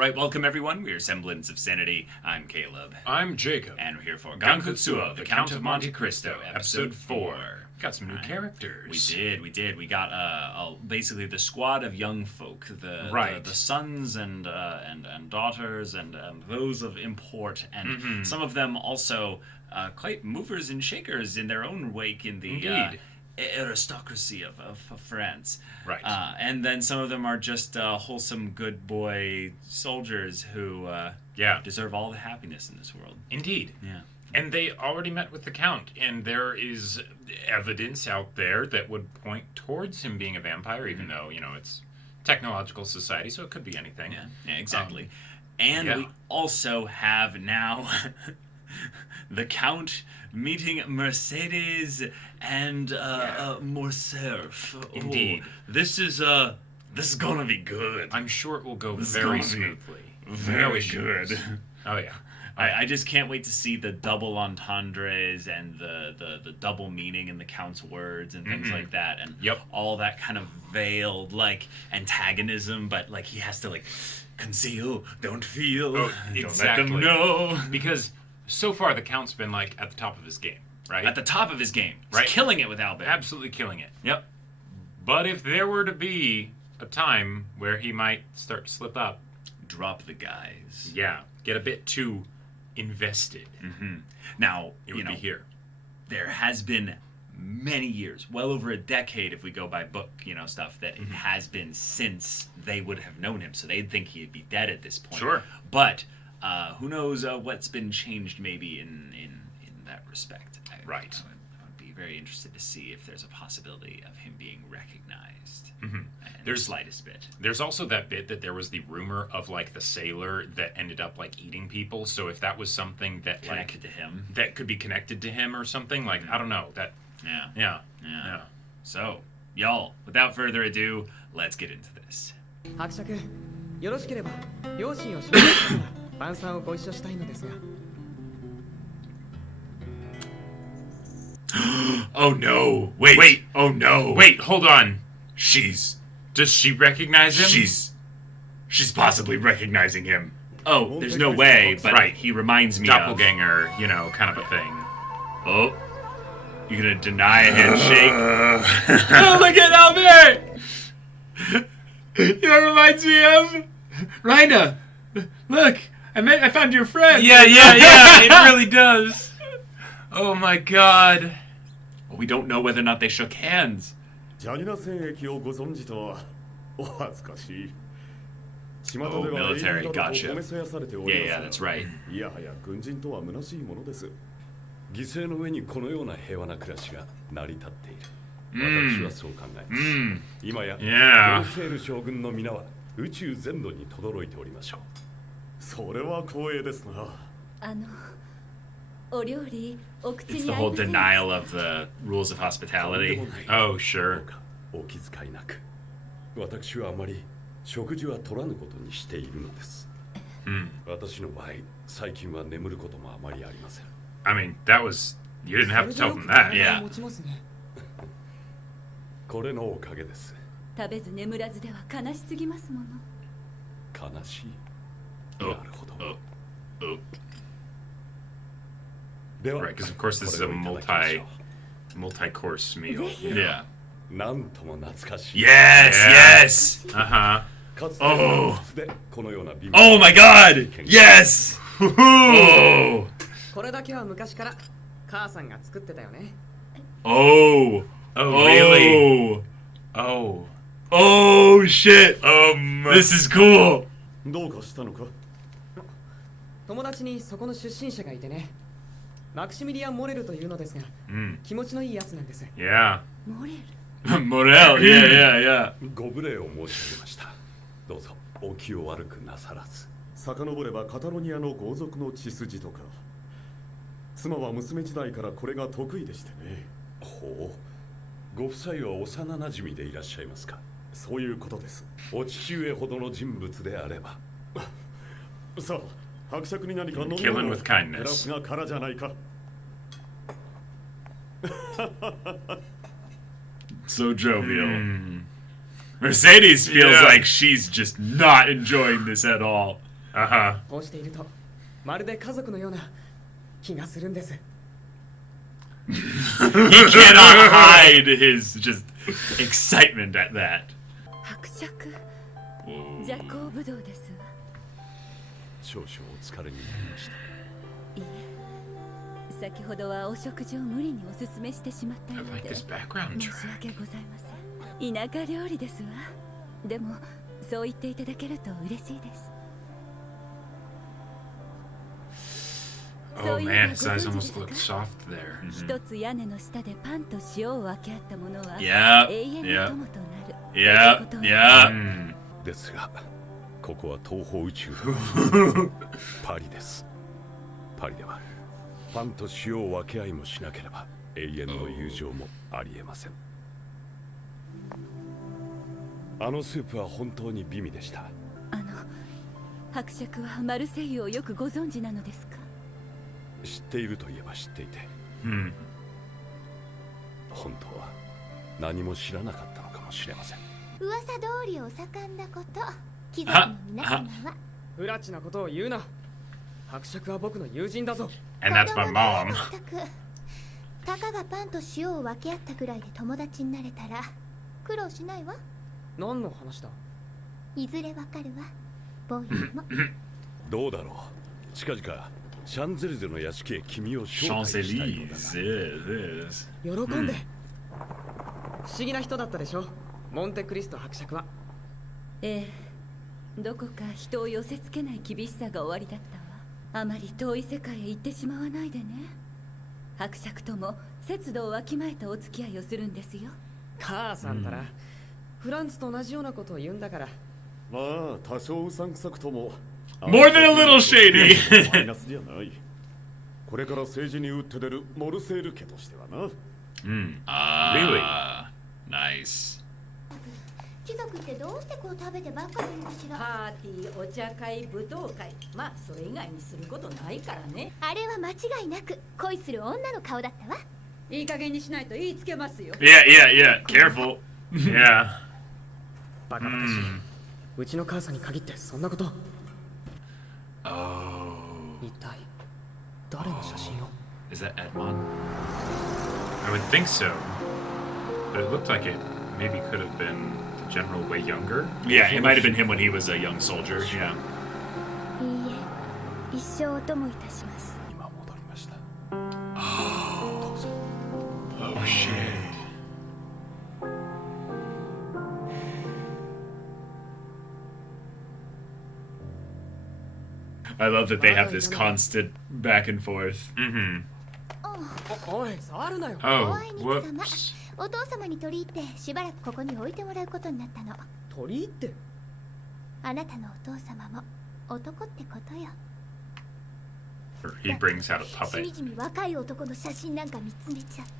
right, welcome everyone. We are Semblance of Sanity. I'm Caleb. I'm Jacob. And we're here for Gankutsuou, the Count of Monte Cristo, episode 4. Got some new characters. We did. We got basically the squad of young folk, the sons and daughters and those of import, and some of them also quite movers and shakers in their own wake in the aristocracy of France. Right. And then some of them are just wholesome good boy soldiers who deserve all the happiness in this world. Indeed. Yeah. And they already met with the Count, and there is evidence out there that would point towards him being a vampire, even though, it's technological society, so it could be anything. Yeah, exactly. We also have now the Count meeting Mercedes and Morcerf. Indeed. This is gonna be good. I'm sure it will go very smoothly. Very good. Oh, yeah. I just can't wait to see the double entendres and the double meaning in the Count's words and things like that, and all that kind of veiled antagonism, but he has to conceal, don't feel, exactly. Don't let them know. Because so far the Count's been at the top of his game, right? At the top of his game, right? Killing it with Albert. Absolutely killing it. Yep. But if there were to be a time where he might start to slip up, drop the guys. Yeah, get a bit too invested. Now, it would be here. There has been many years, well over a decade if we go by book, stuff, that it has been since they would have known him, so they'd think he'd be dead at this point. Sure. But who knows what's been changed maybe in that respect. I would be very interested to see if there's a possibility of him being recognized. There's the slightest bit. There's also that bit that there was the rumor of the sailor that ended up eating people. So if that was something that connected to him, that could be connected to him or something, I don't know. That yeah. So y'all, without further ado, let's get into this. Oh no! Wait! Oh no! Wait! Hold on. Does she recognize him? She's possibly recognizing him. Oh, there's no way, but he reminds me doppelganger, kind of a thing. Oh, you gonna deny a handshake? Oh, look at Albert! You know what reminds me of? Raina, look, I found your friend. Yeah, it really does. Oh my god. Well, we don't know whether or not they shook hands. Oh, military, gotcha. Yeah, that's right. It's the whole denial of the rules of hospitality. Oh, sure. 私はあまり食事は取らぬことにしているのです。私の場合、最近は眠ることもあまりありません。I mean, that was... You didn't have to tell them that. Yeah. これのおかげです。食べず眠らずでは悲しすぎますもの。悲しい。なるほど。Right, because of course this is a multi-course meal. Yeah. なんとも懐かしい。Yes! Oh my god! Yes! Oh! これだけは昔から母さんが作ってたよね。Oh! Oh, really? Oh. Oh, shit! This is cool! どうかしたのか？友達にそこの出身者がいてね。マクシミリアン・モレルというのですが、気持ちのいいやつなんです。Yeah. モレル。Morel, yeah. ご無礼を申し上げました。どうぞお気を悪くなさらず。遡ればカタロニアの豪族の血筋とか。妻は娘時代からこれが得意でしてね。ほう。ご夫妻は幼馴染でいらっしゃいますか。そういうことです。お父上ほどの人物であれば。さあ、伯爵に何か飲み物を減らすがからじゃないか。So jovial. Mercedes feels like she's just not enjoying this at all. こうしているとまるで家族のような気がするんです。 He cannot hide his just excitement at that. 伯爵ジャコウブドウですわ。少々お疲れになりました。いえ、先ほどはお食事を無理におすすめしてしまったよう I like で this background 申し track. 訳ございません。田舎料理ですわ。でもそう言っていただけると嬉しいです。 Oh man, his eyes almost look soft there. 一つ屋根の下でパンと塩を分け合ったものは Yep, 永遠の友となる。 Yep, yep. ですが、ここは東方宇宙パリです。パリではパンと塩を分け合いもしなければ永遠の友情もありえません。あのスープは本当に美味でした。伯爵はマルセイユをよくご存知なのですか？知っているといえば知っていて、本当は何も知らなかったのかもしれません。噂通りお盛んなこと、貴族の皆様は不埒なことを言うな。伯爵は僕の友人だぞ。 And that's my 子供だよ mom. まったくたかがパンと塩を分け合ったぐらいで友達になれたら苦労しないわ。何の話だ？いずれわかるわ。ボーイもどうだろう。近々シャンゼリゼの屋敷へ君を招待したいのだが。 Champs-Élysées. 喜んで。不思議な人だったでしょ、モンテクリスト伯爵は。ええ、どこか人を寄せつけない厳しさが終わりだったわ。あまり遠い世界へ行ってしまわないでね。伯爵とも節度をわきまえたお付き合いをするんですよ。母さんたら、フランスと同じようなことを言うんだから。まあ多少うさんくさくとも More than a little shady. マイナスではない。これから政治に打って出るモルセール家としてはな。Ah, nice. 貴族ってどうしてこう食べてばっかりのかしら。パーティー、お茶会、舞踏会、まあそれ以外にすることないからね。あれは間違いなく恋する女の顔だったわ。いい加減にしないと言いつけますよ。 Yeah, yeah, yeah. Careful. Yeah. バカバカしい。うちの母さんに限ってそんなこと。 Oh. 一体誰の写真を？ Is that Edmond? I would think so. But it looked like it maybe could have been the general way younger. Yeah, it might have been him when he was a young soldier. Yeah. いいえ、一生お供いたします。今戻りました。 Oh shit. I love that they have this constant back and forth. おい、触るなよ。お Oh, あいにく様、 whoops. お父様に取り入ってしばらくここに置いてもらうことになったの。鳥居って。あなたのお父様も男ってことよ。 He brings out a し puppet. みじみ若い男の写真なんか見つめちゃって。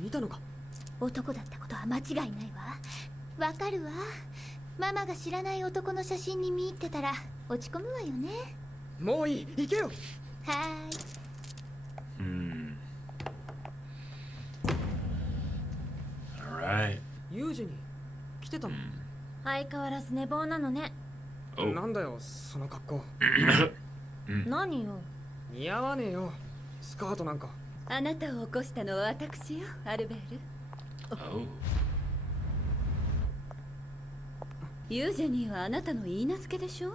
見たのか？男だったことは間違いないわ。わかるわ。ママが知らない男の写真に見入ってたら落ち込むわよね。もういい、行けよ。はーい。Alright. ユージに来てたの？相変わらず寝坊なのね。なんだよ、その格好。何よ。似合わねえよ、スカートなんか。あなたを起こしたのは私よ、アルベール。 Oh. ユージェニーはあなたの許嫁でしょ。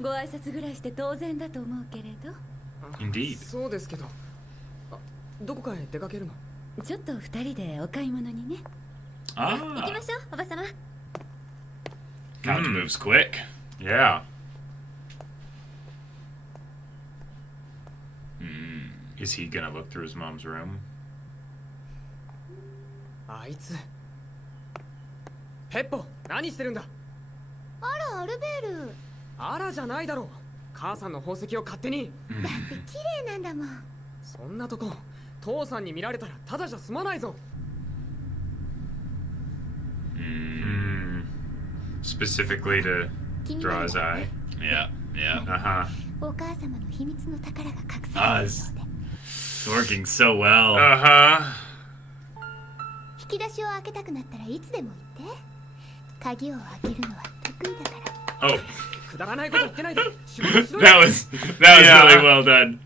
ご挨拶ぐらいして当然だと思うけれど。 Indeed. そうですけど。どこかへ出かけるの？ちょっと二人でお買い物にね。行き Ah. ましょう、おばさま。 Count moves quick. Yeah. Is he gonna look through his mom's room? あいつ。ペッポ、何してるんだ？あら、アルベール。あらじゃないだろう。母さんの宝石を勝手に。だって綺麗なんだもん。そんなとこ、父さんに見られたらただじゃ済まないぞ。Specifically to 気に draw なる his わ eye. Yeah, yeah. Uh-huh. お母様の秘密の宝が隠さ Ah, れている it's ので。 working so well. Uh-huh. 引き出しを開けたくなったらいつでも言って。鍵を開けるのは得意だから。Oh, That was really well done.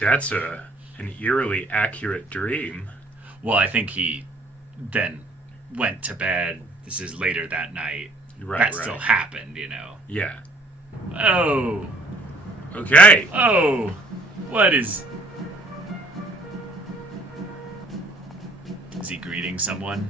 That's an eerily accurate dream. Well, I think he then went to bed. This is later that night. That still happened, you know. Yeah. Oh. Okay. Oh. What is... Is he greeting someone?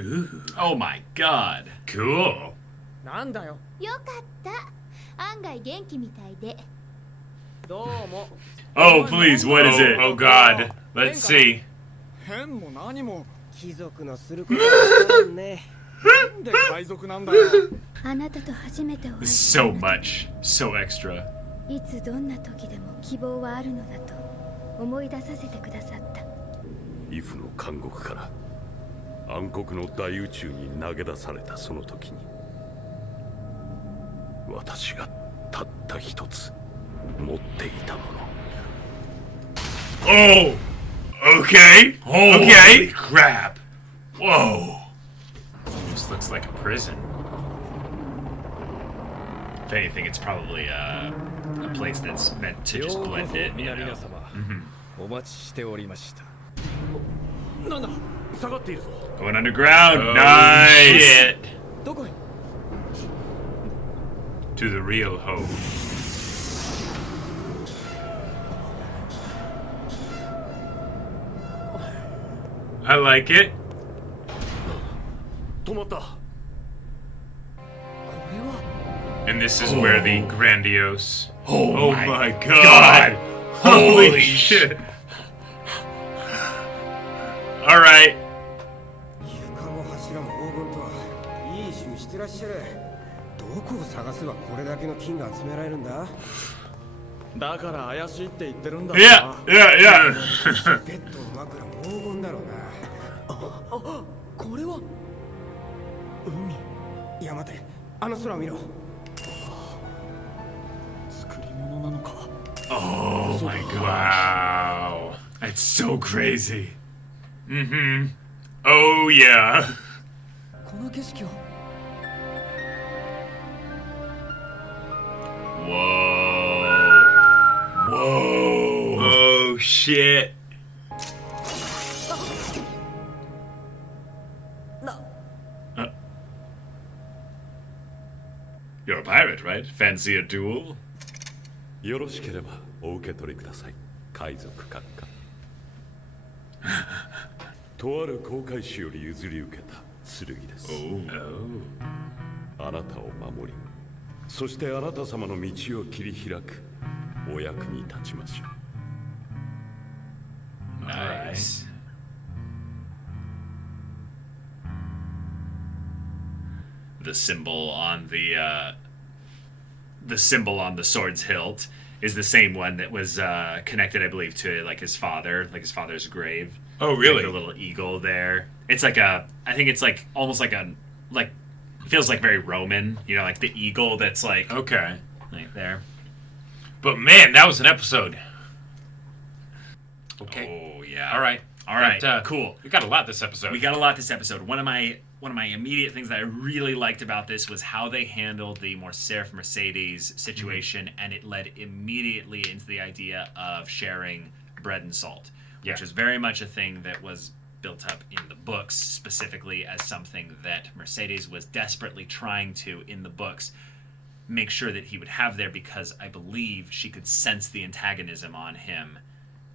Ooh. Oh my god. Cool. なんだよ。よかった案外元気みたいでどうも。 Oh, please, what is it? Oh god. Let's see. 変も何も貴族のすることはね。なんで海賊なんだよ。あなたと初めてお会い So much. So extra. いつどんな時でも希望はあるのだと思い出させてくださった。イフの監獄から暗黒の大宇宙に投げ出されたその時に私がたった一つ持っていたもの。Oh! Okay. Okay. Crap. Whoa. This looks like a prison. If anything, it's probably a place that's meant to just blend in, you know. お待ちしておりました。なんだ下がっているぞ。 Going underground. Oh, Nice. shit. どこへ To the real home. I like it. 止まった。 And this is where the grandiose. Oh my God. Holy shit. All right. 床も柱も黄金とはいい趣味してらっしゃる。どこを探せばこれだけの金が集められるんだ。だから怪しいって言ってるんだ。 Yeah, yeah, yeah. ベッドの枕も黄金だろうな。あ、これは海。いや待て、あの空を見ろ。作り物なのか。 Oh my god. Wow. That's so crazy. Mm-hmm. Oh yeah. この景色を。 Whoa. Whoa. Oh shit. You're a pirate, right? Fancy a duel? よろしければお受け取りください。海賊閣下。とある航海士より譲り受けた剣です。あなたを守り、そしてあなた様の道を切り開くお役に立ちましょう。Nice. The symbol on the sword's hilt is the same one that was connected, I believe, to like his father's grave. Oh, really? Like the little eagle there. It's like I think it's like almost like it feels like very Roman, you know, like the eagle that's like Okay. right there. But man, that was an episode. Okay. Oh yeah. All right. But, cool. We got a lot this episode. We got a lot this episode. One of my immediate things that I really liked about this was how they handled the Morcerf Mercedes situation, and it led immediately into the idea of sharing bread and salt, which is very much a thing that was built up in the books, specifically as something that Mercedes was desperately trying to, in the books, make sure that he would have there, because I believe she could sense the antagonism on him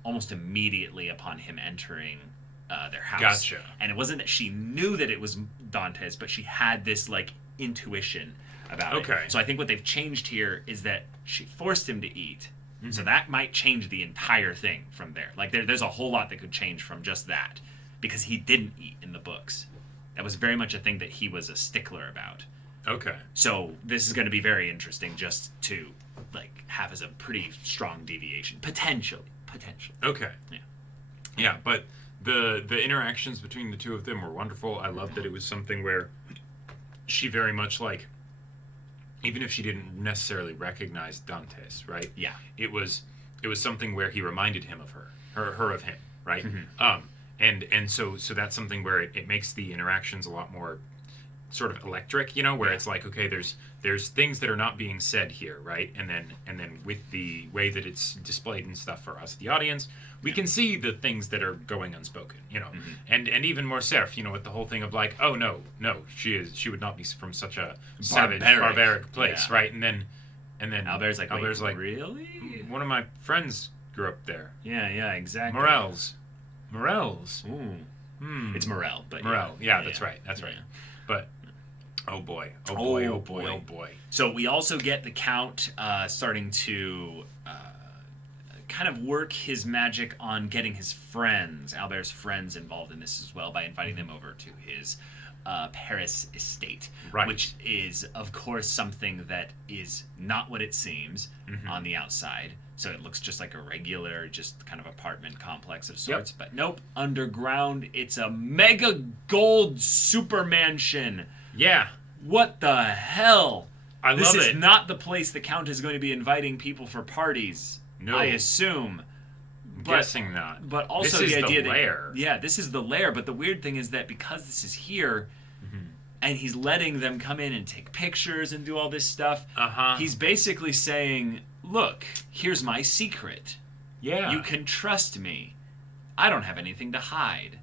almost immediately upon him entering their house. Gotcha. And it wasn't that she knew that it was Dante's, but she had this like intuition about it. Okay. So I think what they've changed here is that she forced him to eat. So that might change the entire thing from there. Like there's a whole lot that could change from just that, because he didn't eat in the books. That was very much a thing that he was a stickler about. Okay. So this is going to be very interesting just to like have as a pretty strong deviation. Potentially. Okay. Yeah. Yeah, but the interactions between the two of them were wonderful. I loved that it was something where she very much like, even if she didn't necessarily recognize Dantes, right? Yeah. It was something where he reminded him of her of him, right? And so that's something where it makes the interactions a lot more sort of electric, where it's like, okay, there's things that are not being said here, right? And then with the way that it's displayed and stuff for us, the audience, we can see the things that are going unspoken, and even Morcerf, with the whole thing of like, oh no, she would not be from such a savage, barbaric place, right? And then Albert's like, really? One of my friends grew up there. Yeah, exactly. Morels. Ooh. It's Morel, but Morel. Yeah, that's right. But oh boy. So we also get the Count starting to kind of work his magic on getting his friends, Albert's friends, involved in this as well by inviting them over to his Paris estate, right. Which is, of course, something that is not what it seems on the outside. So it looks just like a regular, just kind of apartment complex of sorts. Yep. But nope, underground, it's a mega gold super mansion. Yeah. What the hell? I love it. This is not the place the Count is going to be inviting people for parties. No. I assume. Guessing not. But also this is the idea the lair. Yeah, this is the lair. But the weird thing is that because this is here, and he's letting them come in and take pictures and do all this stuff, he's basically saying, look, here's my secret. Yeah. You can trust me. I don't have anything to hide.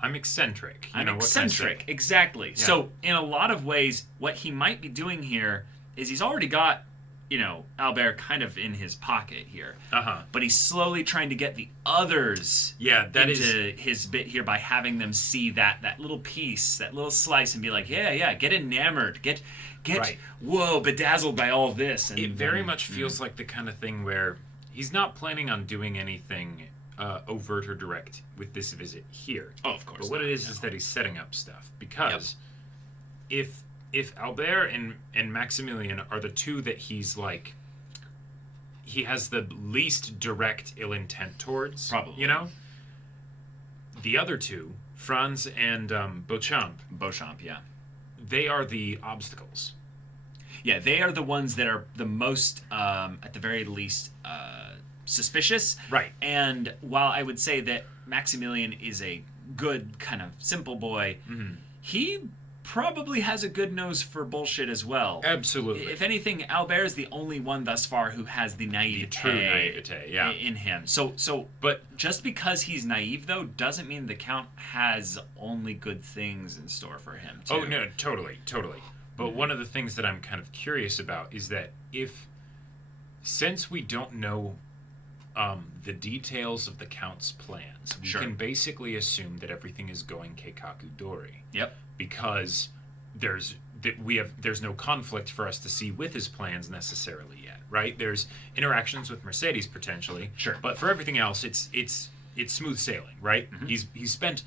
I'm eccentric. I'm eccentric, exactly. Yeah. So in a lot of ways, what he might be doing here is he's already got, Albert kind of in his pocket here. But he's slowly trying to get the others into his bit here by having them see that little piece, that little slice, and be like, yeah, get enamored, get right. Whoa, bedazzled by all this. And it very much feels like the kind of thing where he's not planning on doing anything overt or direct with this visit here. Oh, of course. But what it is that he's setting up stuff. Because if Albert and Maximilian are the two that he's like, he has the least direct ill intent towards, probably, the other two, Franz and Beauchamp, yeah, they are the obstacles. Yeah, they are the ones that are the most, at the very least, suspicious. Right. And while I would say that Maximilian is a good kind of simple boy, he probably has a good nose for bullshit as well. Absolutely. If anything, Albert is the only one thus far who has the naivete, true naivete, in him. But just because he's naive, though, doesn't mean the Count has only good things in store for him, too. Oh, no, totally. But one of the things that I'm kind of curious about is that since we don't know the details of the Count's plans, we can basically assume that everything is going keikaku dori. Yep. Because there's no conflict for us to see with his plans necessarily yet, right? There's interactions with Mercedes potentially, but for everything else, it's smooth sailing, right? He's spent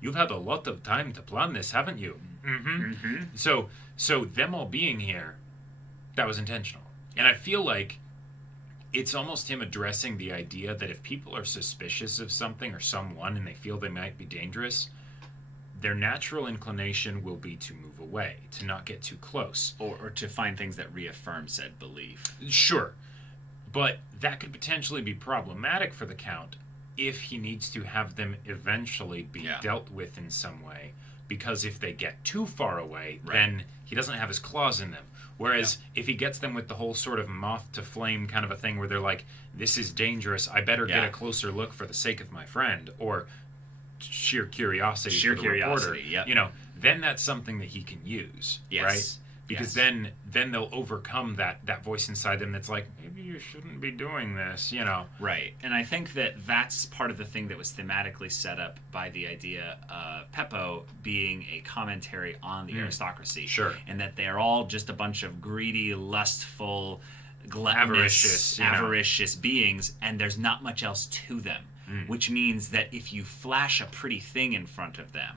you've had a lot of time to plan this, haven't you? So them all being here, that was intentional, and I feel like it's almost him addressing the idea that if people are suspicious of something or someone and they feel they might be dangerous, their natural inclination will be to move away, to not get too close. Or to find things that reaffirm said belief. Sure. But that could potentially be problematic for the Count if he needs to have them eventually be dealt with in some way. Because if they get too far away, then he doesn't have his claws in them. Whereas if he gets them with the whole sort of moth to flame kind of a thing where they're like, this is dangerous, I better get a closer look for the sake of my friend, or sheer curiosity for the reporter, then that's something that he can use, right? Because then they'll overcome that voice inside them that's like, maybe you shouldn't be doing this, Right. And I think that's part of the thing that was thematically set up by the idea of Peppo being a commentary on the aristocracy. Sure. And that they're all just a bunch of greedy, lustful, gluttonous, avaricious beings, and there's not much else to them. Which means that if you flash a pretty thing in front of them,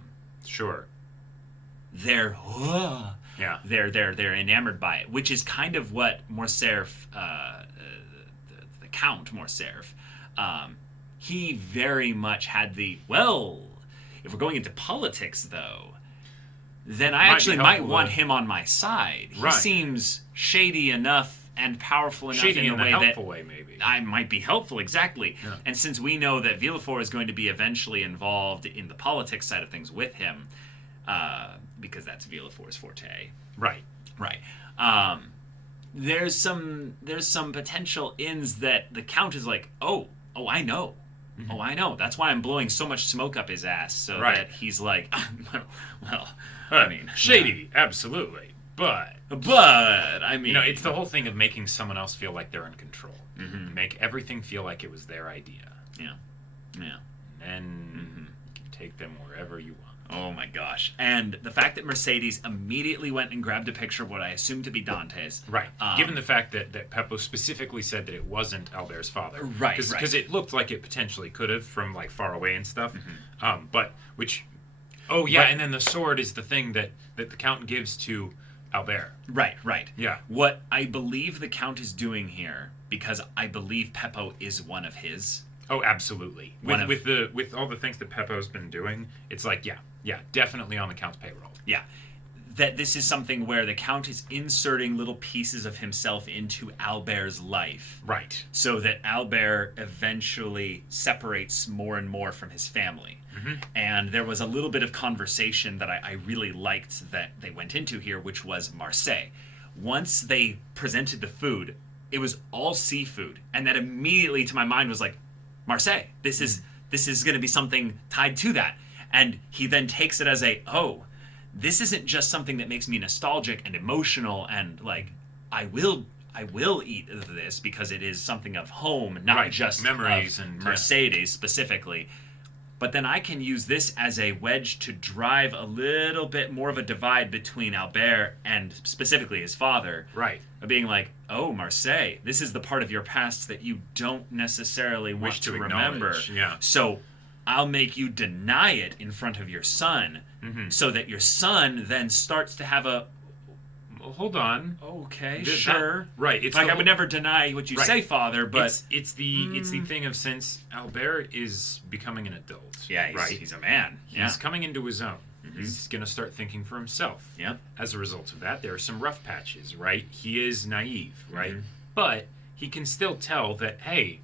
they're they're enamored by it, which is kind of what Morcerf, the Count Morcerf, he very much had the, well, if we're going into politics, though, then I actually might want him on my side. He seems shady enough and powerful enough shady in the way helpful way, maybe. I might be helpful, exactly. Yeah. And since we know that Villefort is going to be eventually involved in the politics side of things with him, because that's Villefort's forte. Right. There's some potential ins that the Count is like, oh, I know. Mm-hmm. Oh, I know. That's why I'm blowing so much smoke up his ass, so that he's like, well, I mean, shady, absolutely. But I mean, it's the whole thing of making someone else feel like they're in control. Mm-hmm. Make everything feel like it was their idea. Yeah. And you can take them wherever you want. Oh my gosh. And the fact that Mercedes immediately went and grabbed a picture of what I assume to be Dante's. Right. Given the fact that Peppo specifically said that it wasn't Albert's father. Right. Because it looked like it potentially could have from like far away and stuff. Mm-hmm. And then the sword is the thing that the Count gives to Albert. Right. Yeah. What I believe the Count is doing here, because I believe Peppo is one of his. Oh, absolutely. With all the things that Peppo's been doing, it's like, yeah, definitely on the Count's payroll. Yeah. That this is something where the Count is inserting little pieces of himself into Albert's life. Right. So that Albert eventually separates more and more from his family. Mm-hmm. And there was a little bit of conversation that I really liked that they went into here, which was Marseille. Once they presented the food, it was all seafood. And that immediately to my mind was like, Marseille, this is going to be something tied to that. And he then takes it as this isn't just something that makes me nostalgic and emotional and like I will eat this because it is something of home, not just memories and Mercedes specifically. But then I can use this as a wedge to drive a little bit more of a divide between Albert and specifically his father. Right. Of being like, oh, Marseille, this is the part of your past that you don't necessarily wish to remember. Yeah. So I'll make you deny it in front of your son so that your son then starts to have a... Well, hold on. Okay, sure. Right. It's like I would never deny what you say, Father, but... It's the thing of since Albert is becoming an adult. Yeah, he's a man. He's coming into his own. Mm-hmm. He's going to start thinking for himself. Yeah. As a result of that, there are some rough patches, right? He is naive, right? Mm-hmm. But he can still tell that, hey,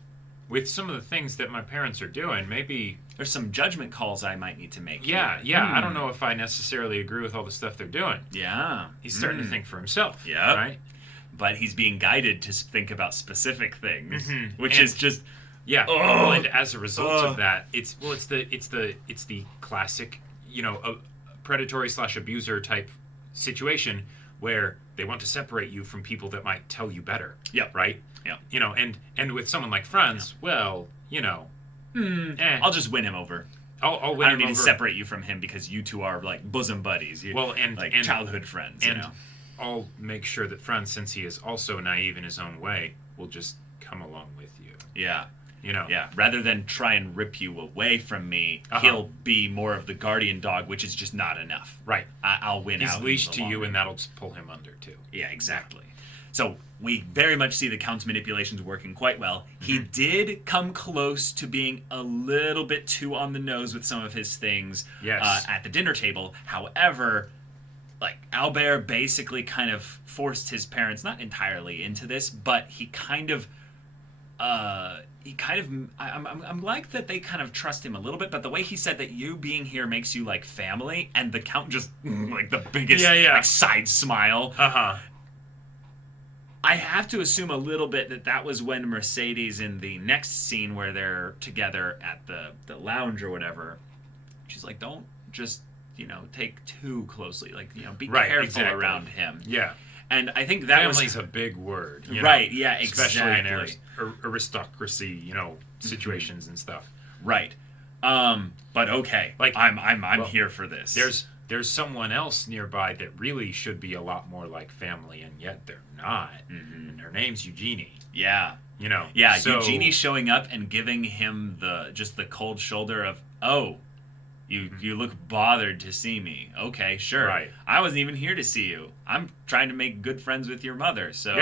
with some of the things that my parents are doing, maybe... There's some judgment calls I might need to make. Yeah. I don't know if I necessarily agree with all the stuff they're doing. Yeah. He's starting to think for himself. Yeah. Right? But he's being guided to think about specific things, which is just... Yeah. Well, and as a result of that, it's the classic, predatory/abuser type situation where they want to separate you from people that might tell you better. Yeah. Right? Yeah. And with someone like Franz, I'll just win him over. I'll win him over. I don't need to separate you from him because you two are like bosom buddies. And childhood friends. And I'll make sure that Franz, since he is also naive in his own way, will just come along with you. Yeah. Yeah. Rather than try and rip you away from me, he'll be more of the guardian dog, which is just not enough. Right. I'll win out. He's leashed to you, and that'll just pull him under too. Yeah, exactly. So we very much see the Count's manipulations working quite well. He did come close to being a little bit too on the nose with some of his things at the dinner table. However, like Albert basically kind of forced his parents, not entirely into this, but I'm like that they kind of trust him a little bit, but the way he said that you being here makes you like family, and the Count just like the biggest like side smile. I have to assume a little bit that was when Mercedes in the next scene where they're together at the lounge or whatever, she's like, don't just take too closely, like be careful around him. Yeah. And I think that family's a big word, right? Yeah, especially exactly. in aristocracy, situations and stuff. Right. But okay, like I'm here for this. There's someone else nearby that really should be a lot more like family, and yet they're not. Mm-hmm. And her name's Eugenie. Yeah. Yeah. So, Eugenie showing up and giving him the cold shoulder of, oh. You look bothered to see me. Okay, sure. Right. I wasn't even here to see you. I'm trying to make good friends with your mother. So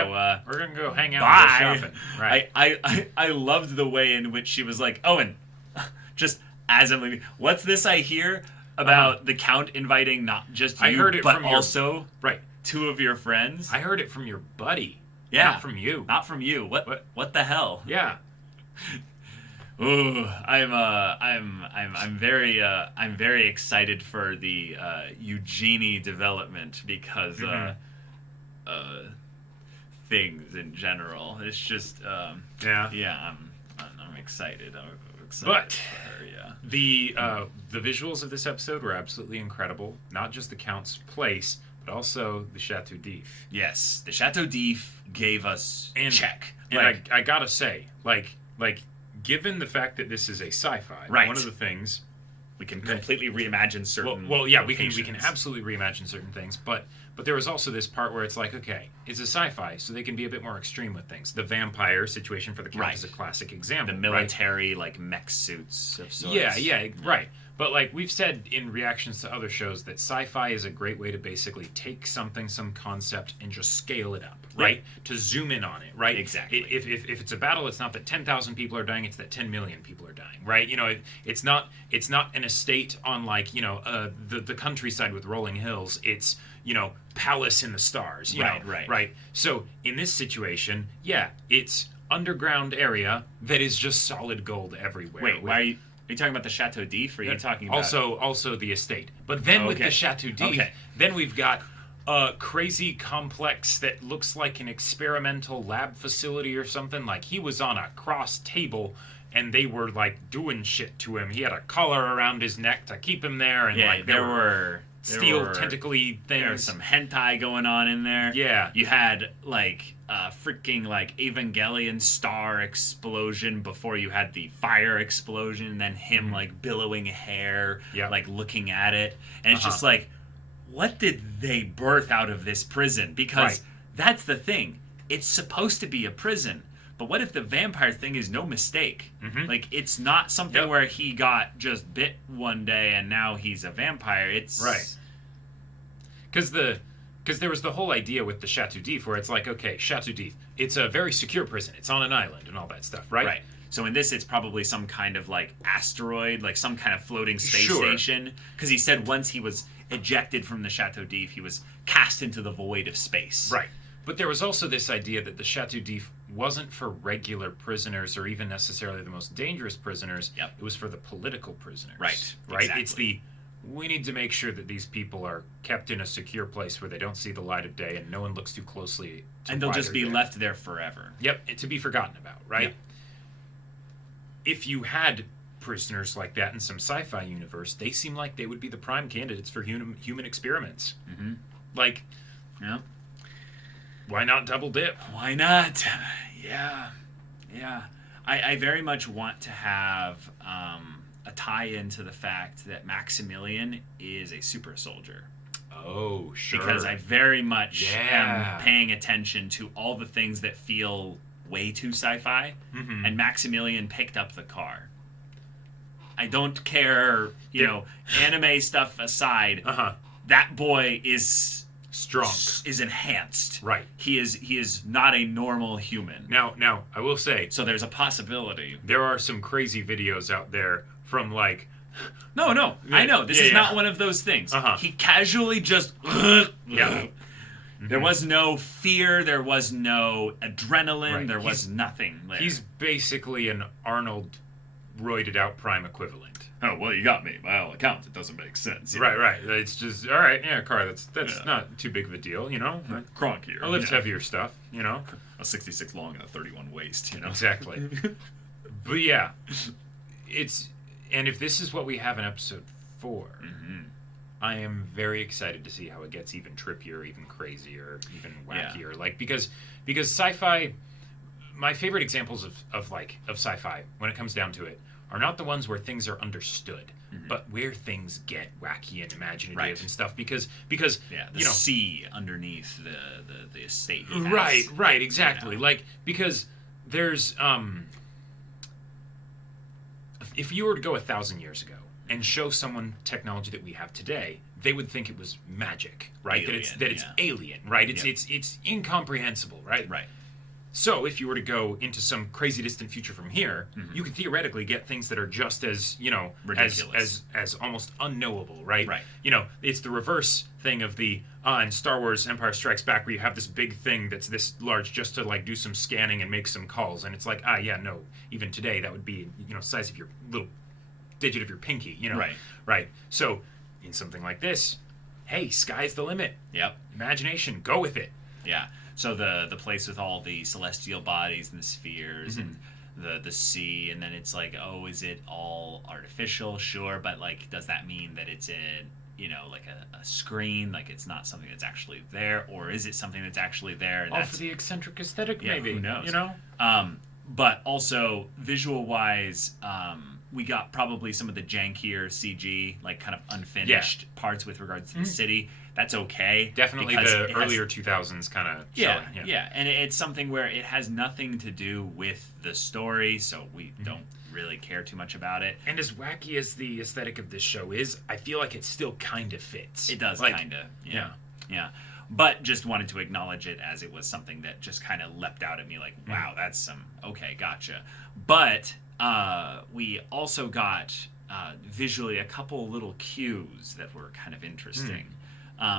we're gonna go hang out bye. and go shopping. Right. I loved the way in which she was like, oh, and just as I'm leaving, what's this I hear about the Count inviting not just you, I heard it but from also right 2 of your friends? I heard it from your buddy. Yeah. Not from you. Not from you. What the hell? Yeah. Ooh, I'm very excited for the Eugenie development because things in general. It's just I'm excited. I'm excited But for her, yeah. The visuals of this episode were absolutely incredible. Not just the Count's place, but also the Chateau d'If. Yes, the Chateau d'If gave us check. And I gotta say, like given the fact that this is a sci-fi, right. One of the things we can completely reimagine certain. Well, yeah, we can absolutely reimagine certain things, but there was also this part where it's like, okay, it's a sci-fi, so they can be a bit more extreme with things. The vampire situation for the Count is a classic example. The military mech suits of sorts. Yeah, right. But like we've said in reactions to other shows, that sci-fi is a great way to basically take some concept, and just scale it up, right? Yeah. To zoom in on it, right? Exactly. If it's a battle, it's not that 10,000 people are dying; it's that 10 million people are dying, right? It's not an estate on the countryside with rolling hills. It's palace in the stars, right. So in this situation, it's underground area that is just solid gold everywhere. Wait, why? Are you talking about the Chateau d'If, or are you talking about... Also the estate. But then with the Chateau d'If, then we've got a crazy complex that looks like an experimental lab facility or something. Like, he was on a cross table, and they were, doing shit to him. He had a collar around his neck to keep him there, and, there were steel tentacly things. There was some hentai going on in there. Yeah. You had, freaking Evangelion star explosion before you had the fire explosion, and then him billowing hair, looking at it, and it's just what did they birth out of this prison? Because that's the thing, it's supposed to be a prison, but what if the vampire thing is no mistake? It's not something where he got just bit one day and now he's a vampire. It's because there was the whole idea with the Chateau d'If where it's okay, Chateau d'If, it's a very secure prison. It's on an island and all that stuff, right? Right. So in this, it's probably some kind of asteroid, some kind of floating space station. Because he said once he was ejected from the Chateau d'If, he was cast into the void of space. Right. But there was also this idea that the Chateau d'If wasn't for regular prisoners or even necessarily the most dangerous prisoners. Yep. It was for the political prisoners. Right. Exactly. It's we need to make sure that these people are kept in a secure place where they don't see the light of day and no one looks too closely to and they'll just be left there forever. Yep, to be forgotten about, right? Yep. If you had prisoners like that in some sci-fi universe, they seem like they would be the prime candidates for human experiments. Yeah. Why not double dip? Why not? Yeah. I very much want to have a tie-in to the fact that Maximilian is a super soldier. Oh, sure. Because I very much am paying attention to all the things that feel way too sci-fi, and Maximilian picked up the car. I don't care, anime stuff aside, that boy is strong, is enhanced. Right. He is not a normal human. Now, I will say... So there's a possibility. There are some crazy videos out there from No, I know. This is not one of those things. He casually just... There was no fear, there was no adrenaline, there was nothing there. He's basically an Arnold roided out prime equivalent. Oh, well, you got me. By all accounts, it doesn't make sense. Right. It's just, all right, car, that's not too big of a deal, Kronk here. I lift heavier stuff, A 66 long and a 31 waist, Exactly. But yeah, and if this is what we have in episode 4, I am very excited to see how it gets even trippier, even crazier, even wackier. Because sci-fi, my favorite examples of sci-fi, when it comes down to it, are not the ones where things are understood, but where things get wacky and imaginative and stuff. Because the sea underneath the estate. Right, exactly. Because there's if you were to go 1,000 years ago and show someone technology that we have today, they would think it was magic, right? Alien, that it's alien, right? It's incomprehensible, right? Right. So if you were to go into some crazy distant future from here, you could theoretically get things that are just as, ridiculous, as almost unknowable, right? Right. It's the reverse thing of the in Star Wars Empire Strikes Back, where you have this big thing that's this large just to like do some scanning and make some calls, and it's like, no, even today that would be size of your little digit of your pinky, Right. So in something like this, hey, sky's the limit. Yep. Imagination, go with it. Yeah. So the place with all the celestial bodies and the spheres and the sea, and then it's like, oh, is it all artificial? Sure, but like, does that mean that it's in like a screen, like it's not something that's actually there, or is it something that's actually there? And for the eccentric aesthetic, maybe. Who knows? But also visual wise, we got probably some of the jankier CG, like kind of unfinished parts with regards to the city. That's okay. Definitely the earlier 2000s kind of showing. Yeah. And it's something where it has nothing to do with the story, so we don't really care too much about it. And as wacky as the aesthetic of this show is, I feel like it still kind of fits. It does, kind of. Yeah. But just wanted to acknowledge it as it was something that just kind of leapt out at me like, wow, that's some... Okay, gotcha. But we also got visually a couple little cues that were kind of interesting.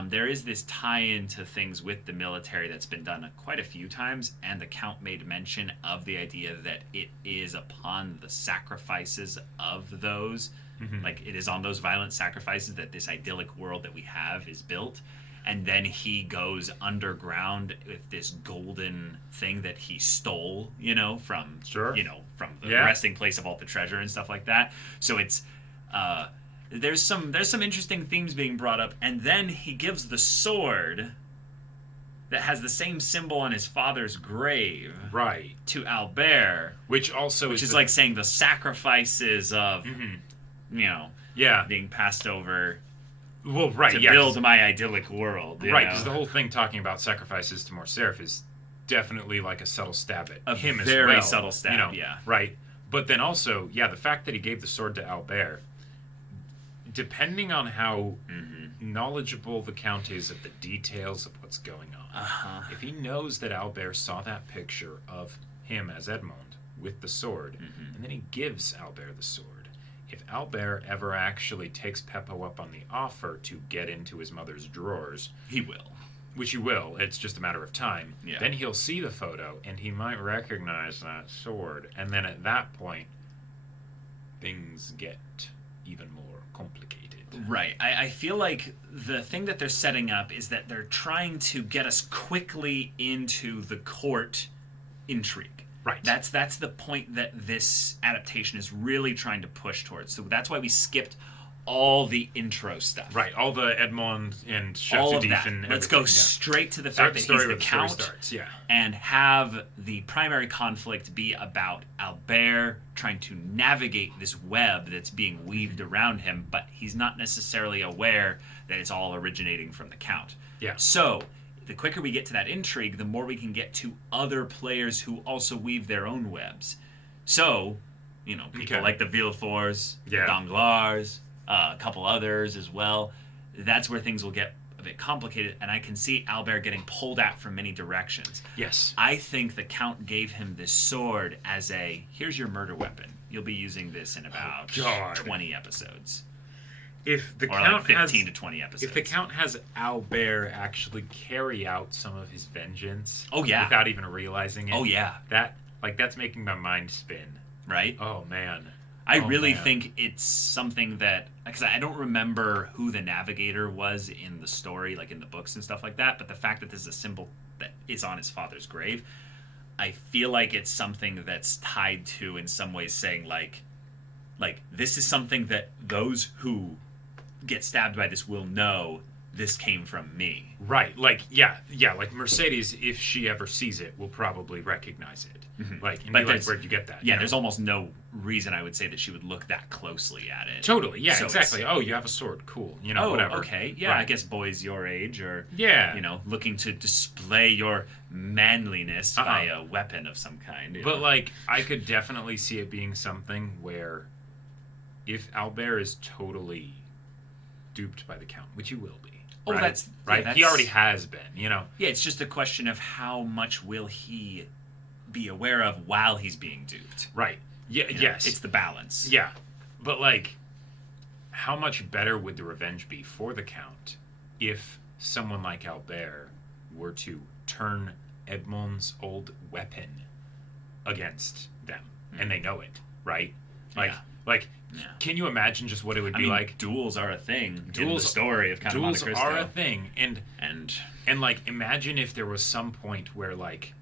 There is this tie-in to things with the military that's been done quite a few times, and the Count made mention of the idea that it is upon the sacrifices of those, like it is on those violent sacrifices that this idyllic world that we have is built. And then he goes underground with this golden thing that he stole, from from the resting place of all the treasure and stuff like that. So it's there's some interesting themes being brought up, and then he gives the sword that has the same symbol on his father's grave, right, to Albert, which is like saying the sacrifices of being passed over. Well, right, to build my idyllic world. Right, because the whole thing talking about sacrifices to Morcerf is definitely like a subtle stab at him as well. A very subtle stab, Right. But then also, the fact that he gave the sword to Albert, depending on how knowledgeable the Count is of the details of what's going on, if he knows that Albert saw that picture of him as Edmond with the sword, and then he gives Albert the sword, if Albert ever actually takes Peppo up on the offer to get into his mother's drawers... He will. Which he will. It's just a matter of time. Yeah. Then he'll see the photo, and he might recognize that sword. And then at that point, things get even more complicated. Right. I feel like the thing that they're setting up is that they're trying to get us quickly into the court intrigue. Right. That's the point that this adaptation is really trying to push towards. So that's why we skipped all the intro stuff. Right. All the Edmond and Chef all of Dudif that. and Let's go straight to the fact that he's the Count, and have the primary conflict be about Albert trying to navigate this web that's being weaved around him, but he's not necessarily aware that it's all originating from the Count. Yeah. So the quicker we get to that intrigue, the more we can get to other players who also weave their own webs. So, people like the Villeforts, Danglars, a couple others as well. That's where things will get a bit complicated, and I can see Albert getting pulled at from many directions. Yes. I think the Count gave him this sword as here's your murder weapon. You'll be using this in about 20 episodes. If the Count 15 to 20 episodes. If the Count has Albert actually carry out some of his vengeance, without even realizing it, that's making my mind spin. Right? Oh man, I really think it's something that, because I don't remember who the navigator was in the story, like in the books and stuff like that. But the fact that this is a symbol that is on his father's grave, I feel like it's something that's tied to, in some ways, saying like this is something that those who get stabbed by this will know this came from me. Right. Like Mercedes, if she ever sees it, will probably recognize it. Where'd you get that? Yeah, there's almost no reason I would say that she would look that closely at it. Totally. Yeah, so exactly. Oh, you have a sword. Cool. Whatever. Okay. Yeah, right. I guess boys your age are looking to display your manliness by a weapon of some kind. But I could definitely see it being something where if Albert is totally duped by the Count, which he will be. Oh, right? That's right. He already has been, Yeah, it's just a question of how much will he be aware of while he's being duped. Right. Yeah. You know, yes. it's the balance. Yeah, but like, how much better would the revenge be for the Count if someone like Albert were to turn Edmond's old weapon against them, and they know it, right? Like, can you imagine just what it would be like? Duels are a thing. In the story of Count of Monte Cristo. Duels are a thing, and like, imagine if there was some point where like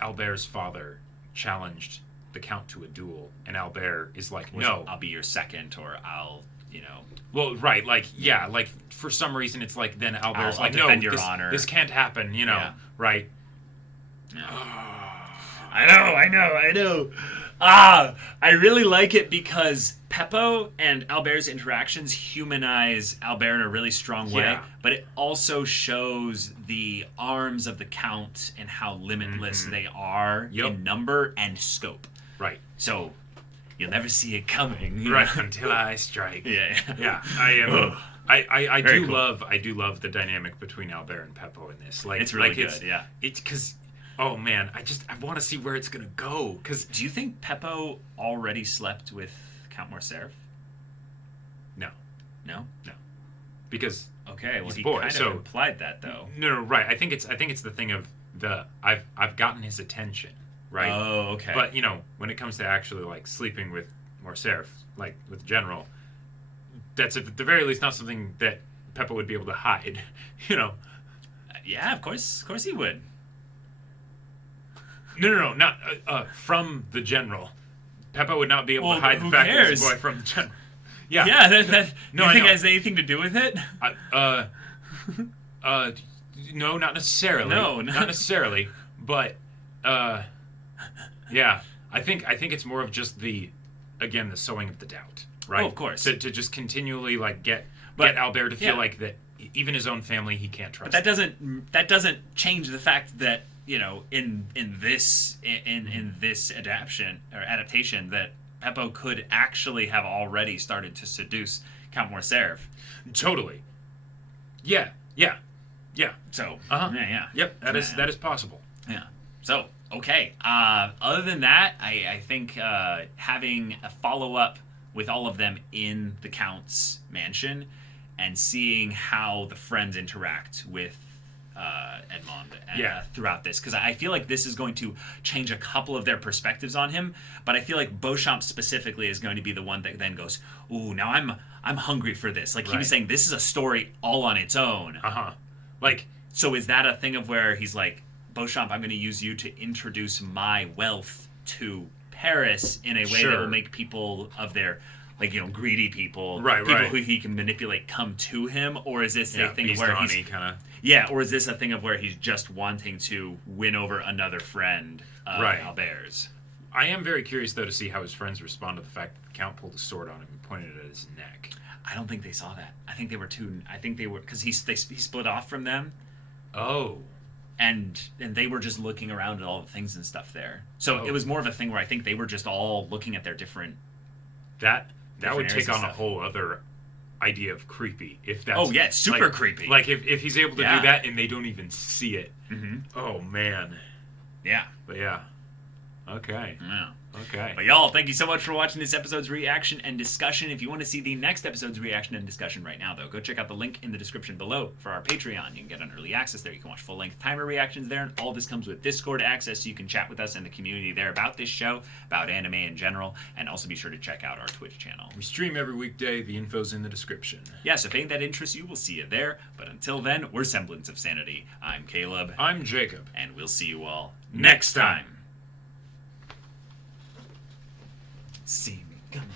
Albert's father challenged the Count to a duel, and Albert is like, no, I'll be your second, or I'll, you know. Well, right, like, yeah, like, for some reason, it's like, then Albert's I'll like, no, defend your honor. This can't happen, you know, right? Yeah. I know. I really like it because Peppo and Albert's interactions humanize Albert in a really strong way, but it also shows the arms of the Count and how limitless they are in number and scope. Right. So you'll never see it coming. Right, until I strike. Yeah. I do love the dynamic between Albert and Peppo in this. Like, it's really good. It's because, oh man, I want to see where it's gonna go. Because do you think Peppo already slept with Count Morcerf? No. Because he's he boy, kind so of implied that though. No, right. I think it's the thing of I've gotten his attention. Right. Oh, okay. But, you know, when it comes to actually, like, sleeping with Morcerf, like, with General, that's at the very least not something that Peppo would be able to hide, you know? Yeah, of course he would. No, not from the General. Peppo would not be able to hide the fact that he's a boy from the General. Yeah. Yeah, no, you think it has anything to do with it? No, not necessarily. No, not necessarily, but... yeah, I think it's more of just the sowing of the doubt, right? Oh, of course. To just continually like get Albert to feel like that even his own family he can't trust. But that doesn't change the fact that, you know, in this adaptation that Peppo could actually have already started to seduce Count Morcerf. Totally. Yeah. So Yep. That is possible. Yeah. So. Okay. Other than that, I think having a follow-up with all of them in the Count's mansion and seeing how the friends interact with Edmond throughout this, because I feel like this is going to change a couple of their perspectives on him, but I feel like Beauchamp specifically is going to be the one that then goes, ooh, now I'm hungry for this. Like, he was saying, this is a story all on its own. Like, so is that a thing of where he's like, Beauchamp, I'm going to use you to introduce my wealth to Paris in a way that will make people of their, like, you know, greedy people, who he can manipulate, come to him? Or is this a thing of where he's kind of... Yeah, or is this a thing of where he's just wanting to win over another friend of Albert's? I am very curious, though, to see how his friends respond to the fact that the Count pulled a sword on him and pointed it at his neck. I don't think they saw that. I think they were because he split off from them. Oh. And they were just looking around at all the things and stuff there. So it was more of a thing where I think they were just all looking at their different... That would take on a whole other idea of creepy. If that's... Oh, yeah, super creepy. Like, if he's able to do that and they don't even see it. Mm-hmm. Oh, man. Yeah. But yeah. Okay. Yeah. Okay. But y'all, thank you so much for watching this episode's reaction and discussion. If you want to see the next episode's reaction and discussion right now, though, go check out the link in the description below for our Patreon. You can get an early access there. You can watch full-length timer reactions there, and all this comes with Discord access, so you can chat with us in the community there about this show, about anime in general, and also be sure to check out our Twitch channel. We stream every weekday. The info's in the description. Yeah, so if ain't that interests you, we'll see you there. But until then, we're Semblance of Sanity. I'm Caleb. I'm Jacob. And we'll see you all next time. See me coming.